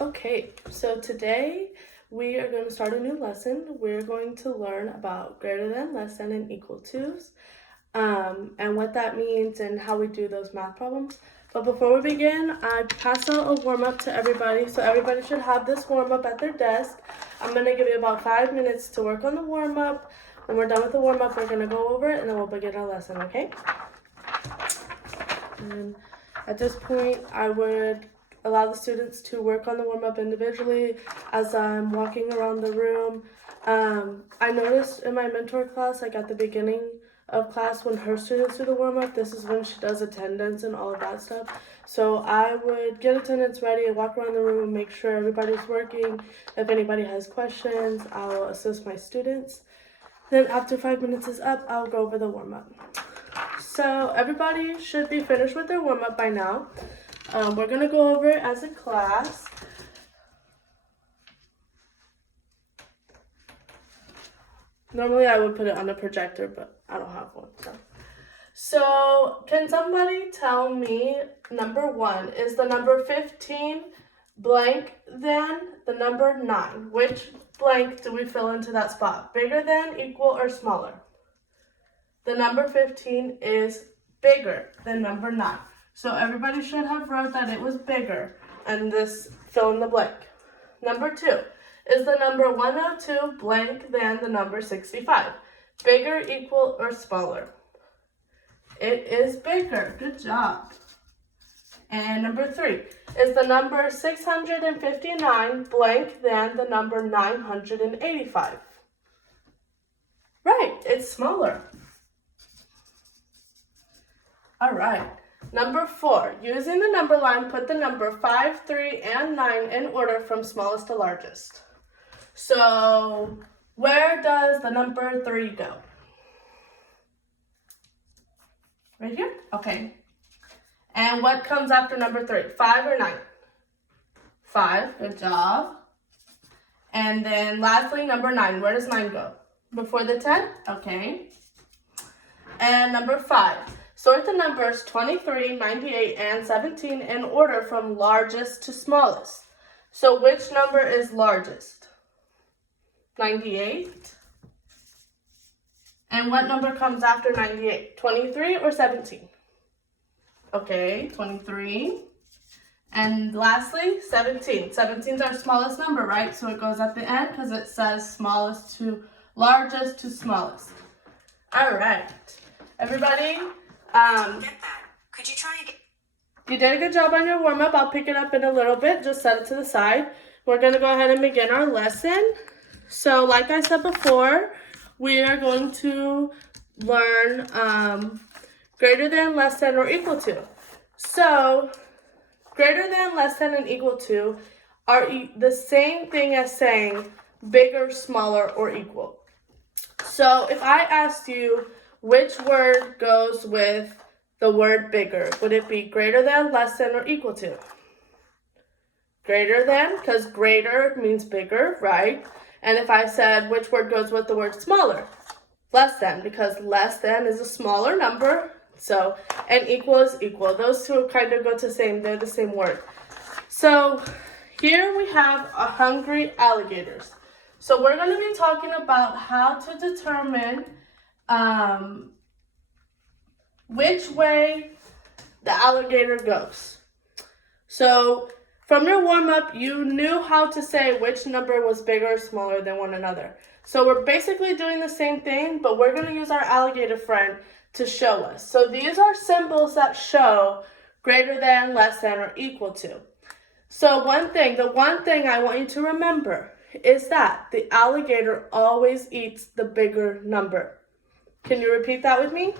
Okay, so today we are going to start a new lesson. We're going to learn about greater than, less than, and equal to's, and what that means and how we do those math problems. But before we begin, I pass out a warm-up to everybody. So everybody should have this warm-up at their desk. I'm going to give you about 5 minutes to work on the warm-up. When we're done with the warm-up, we're going to go over it and then we'll begin our lesson, okay? And at this point, I would allow the students to work on the warm-up individually as I'm walking around the room. I noticed in my mentor class, like at the beginning of class when her students do the warm-up, this is when she does attendance and all of that stuff. So I would get attendance ready and walk around the room, make sure everybody's working. If anybody has questions, I'll assist my students. Then after 5 minutes is up, I'll go over the warm-up. So everybody should be finished with their warm-up by now. We're going to go over it as a class. Normally I would put it on a projector, but I don't have one. So can somebody tell me, number 1, is the number 15 blank than the number 9? Which blank do we fill into that spot? Bigger than, equal, or smaller? The number 15 is bigger than number 9. So everybody should have wrote that it was bigger, and this fill in the blank. Number 2, is the number 102 blank than the number 65? Bigger, equal, or smaller? It is bigger. Good job. And number 3, is the number 659 blank than the number 985? Right, it's smaller. All right. Number 4, using the number line, put the number 5, 3, and 9 in order from smallest to largest. So where does the number 3 go? Right here? Okay. And what comes after number 3? 5 or 9? 5, good job. And then lastly, number 9, where does 9 go? Before the 10? Okay. And number 5. Sort the numbers 23, 98, and 17 in order from largest to smallest. So which number is largest? 98. And what number comes after 98? 23 or 17? Okay, 23. And lastly, 17. 17 is our smallest number, right? So it goes at the end because it says smallest to largest to smallest. All right. Everybody, Get that. Could you try again? you did a good job on your warm-up. I'll pick it up in a little bit. Just set it to the side. We're going to go ahead and begin our lesson. So like I said before, we are going to learn greater than, less than, or equal to. So greater than, less than, and equal to are the same thing as saying bigger, smaller, or equal. So if I asked you, which word goes with the word bigger? Would it be greater than, less than, or equal to? Greater than, because greater means bigger, right? And if I said which word goes with the word smaller? Less than, because less than is a smaller number. So, and equal is equal. Those two kind of go to the same, they're the same word. So here we have a hungry alligators. So we're going to be talking about how to determine which way the alligator goes. So from your warm-up, you knew how to say which number was bigger or smaller than one another. So we're basically doing the same thing, but we're going to use our alligator friend to show us. So these are symbols that show greater than, less than, or equal to. So the one thing I want you to remember is that the alligator always eats the bigger number. Can you repeat that with me?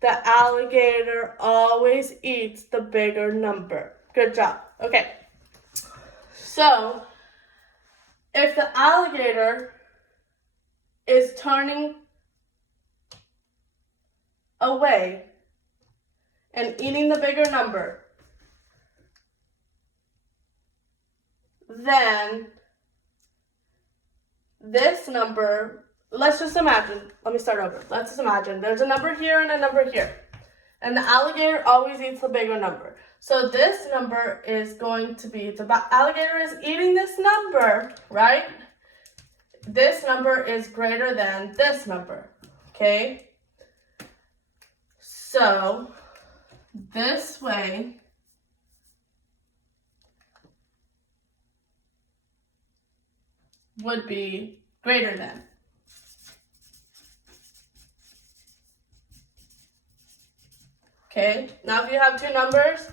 The alligator always eats the bigger number. Good job. Okay. So, if the alligator is turning away and eating the bigger number, then this number, let's just imagine, let me start over. Let's just imagine there's a number here and a number here. And the alligator always eats the bigger number. So this number is going to be, the alligator is eating this number, right? This number is greater than this number, okay? So this way would be greater than. Okay, now if you have two numbers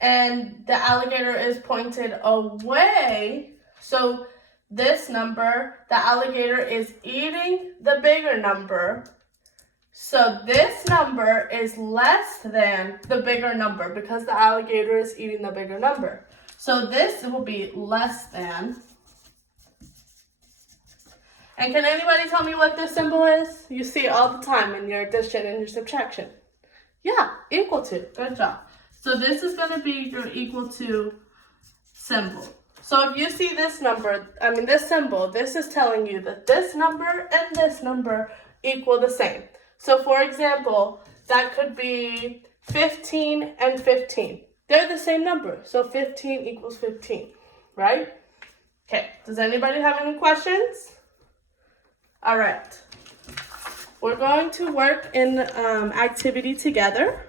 and the alligator is pointed away, so this number, the alligator is eating the bigger number. So this number is less than the bigger number because the alligator is eating the bigger number. So this will be less than. And can anybody tell me what this symbol is? You see it all the time in your addition and your subtraction. Yeah, equal to. Good job. So this is going to be your equal to symbol. So if you see this number, this symbol, this is telling you that this number and this number equal the same. So for example, that could be 15 and 15. They're the same number. So 15 equals 15, right? Okay, does anybody have any questions? All right. We're going to work in activity together,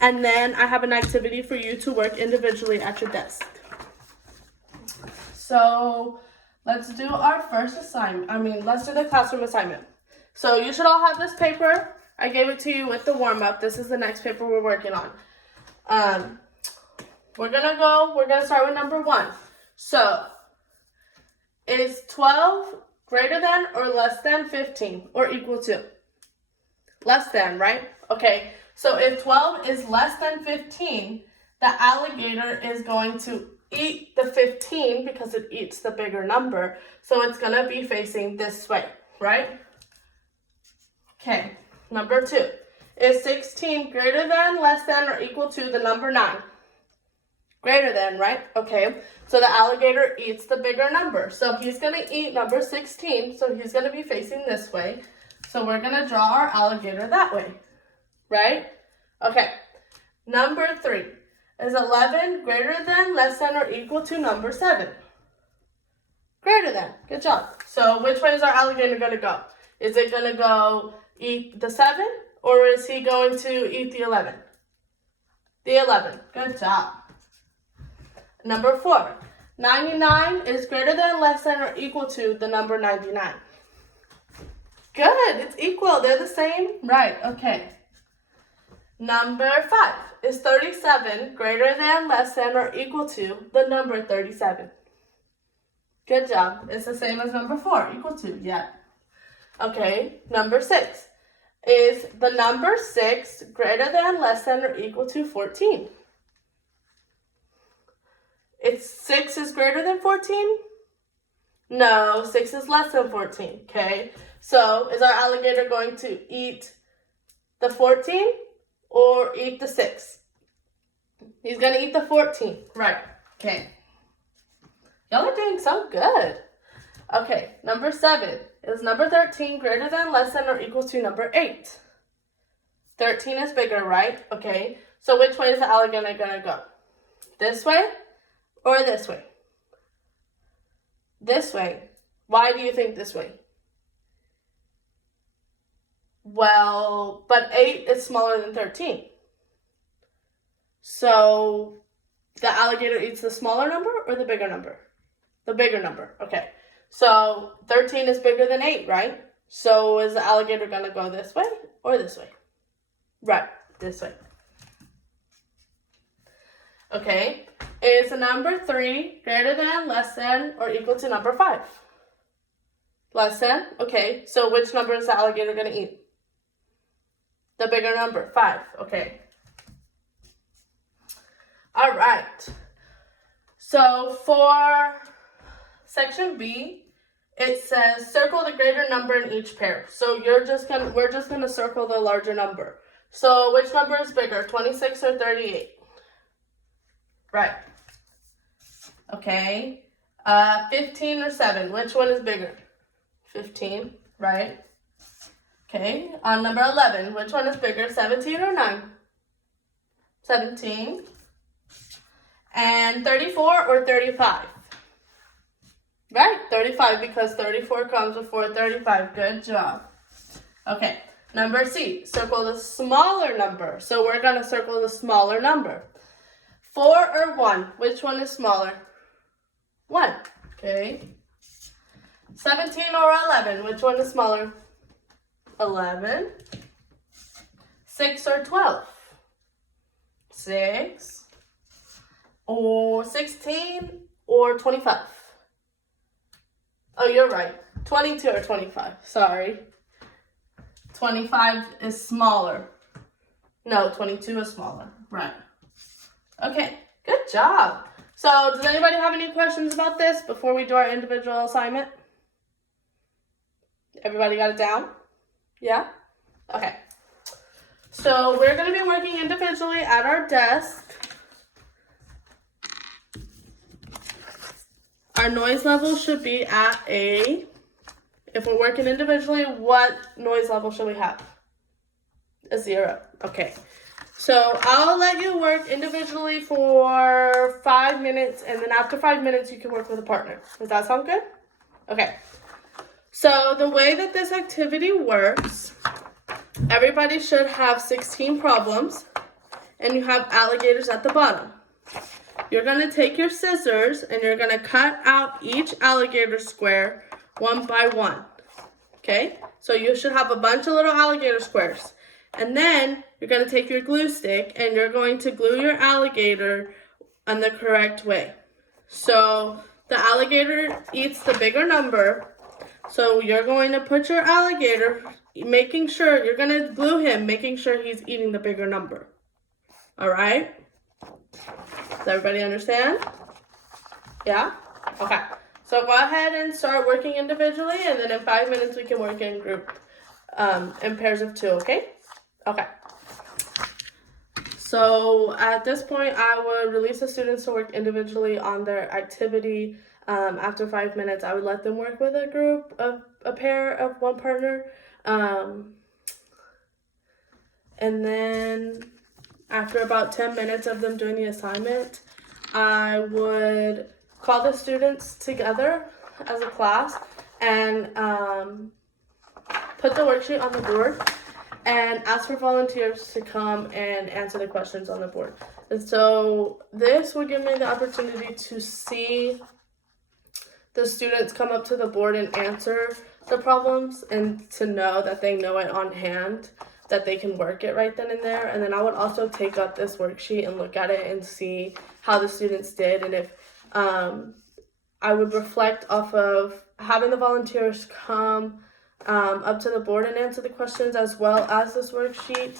and then I have an activity for you to work individually at your desk. So let's do our first assignment. Let's do the classroom assignment. So you should all have this paper. I gave it to you with the warm-up. This is the next paper we're working on. We're gonna start with number 1. So is 12 greater than or less than 15 or equal to? Less than, right? Okay, so if 12 is less than 15, the alligator is going to eat the 15 because it eats the bigger number. So it's going to be facing this way, right? Okay, number 2. Is 16 greater than, less than, or equal to the number 9? Greater than, right? Okay, so the alligator eats the bigger number. So he's going to eat number 16, so he's going to be facing this way. So we're going to draw our alligator that way, right? Okay, number 3. Is 11 greater than, less than, or equal to number 7? Greater than. Good job. So which way is our alligator going to go? Is it going to go eat the 7, or is he going to eat the 11? The 11. Good job. Number 4. 99 is greater than, less than, or equal to the number 99. Good. It's equal. They're the same. Right. Okay. Number 5. Is 37 greater than, less than, or equal to the number 37? Good job. It's the same as number 4. Equal to. Yeah. Okay. Number 6. Is the number 6 greater than, less than, or equal to 14? It's 6 is greater than 14? No, 6 is less than 14. Okay. So is our alligator going to eat the 14 or eat the 6? He's going to eat the 14. Right. Okay. Y'all are doing so good. Okay. Number 7. Is number 13 greater than, less than, or equal to number 8? 13 is bigger, right? Okay. So which way is the alligator going to go? This way or this way? This way. Why do you think this way? Well, but 8 is smaller than 13. So the alligator eats the smaller number or the bigger number? The bigger number. Okay. So 13 is bigger than 8, right? So is the alligator going to go this way or this way? Right, this way. Okay. Is number 3 greater than, less than, or equal to number 5? Less than? Okay. So which number is the alligator going to eat? The bigger number, 5. Okay. All right. So for section B, it says circle the greater number in each pair. So we're just gonna circle the larger number. So which number is bigger, 26 or 38? Right. Okay. 15 or 7, which one is bigger? 15, right? Okay. On number 11, which one is bigger, 17 or 9? 17. And 34 or 35? Right, 35 because 34 comes before 35. Good job. Okay, number C, circle the smaller number. So we're going to circle the smaller number. 4 or 1, which one is smaller? 1, okay. 17 or 11, which one is smaller? 11. 6 or 12? 6. Or 16 or 25? Oh, you're right. 22 or 25. Sorry. 25 is smaller. No, 22 is smaller. Right. Okay, good job. So, does anybody have any questions about this before we do our individual assignment? Everybody got it down? Yeah? Okay. So, we're going to be working individually at our desk. Our noise level should be at a, if we're working individually, what noise level should we have? A 0. Okay. So I'll let you work individually for 5 minutes, and then after 5 minutes, you can work with a partner. Does that sound good? Okay. So the way that this activity works, everybody should have 16 problems, and you have alligators at the bottom. You're going to take your scissors, and you're going to cut out each alligator square one by one. Okay? So you should have a bunch of little alligator squares. And then you're going to take your glue stick and you're going to glue your alligator in the correct way. So the alligator eats the bigger number. So you're going to put your alligator, making sure, you're going to glue him, making sure he's eating the bigger number. All right? Does everybody understand? Yeah? Okay. So go ahead and start working individually, and then in 5 minutes we can work in group, in pairs of 2, okay? Okay. So at this point, I would release the students to work individually on their activity. After 5 minutes, I would let them work with a group of a pair of one partner. And then after about 10 minutes of them doing the assignment, I would call the students together as a class and put the worksheet on the board and ask for volunteers to come and answer the questions on the board. And so this would give me the opportunity to see the students come up to the board and answer the problems, and to know that they know it on hand, that they can work it right then and there. And then I would also take up this worksheet and look at it and see how the students did, and if I would reflect off of having the volunteers come up to the board and answer the questions as well as this worksheet,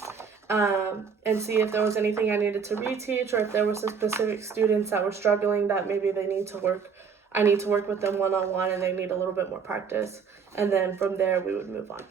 and see if there was anything I needed to reteach, or if there was some specific students that were struggling that maybe I need to work with them one-on-one and they need a little bit more practice. And then from there we would move on.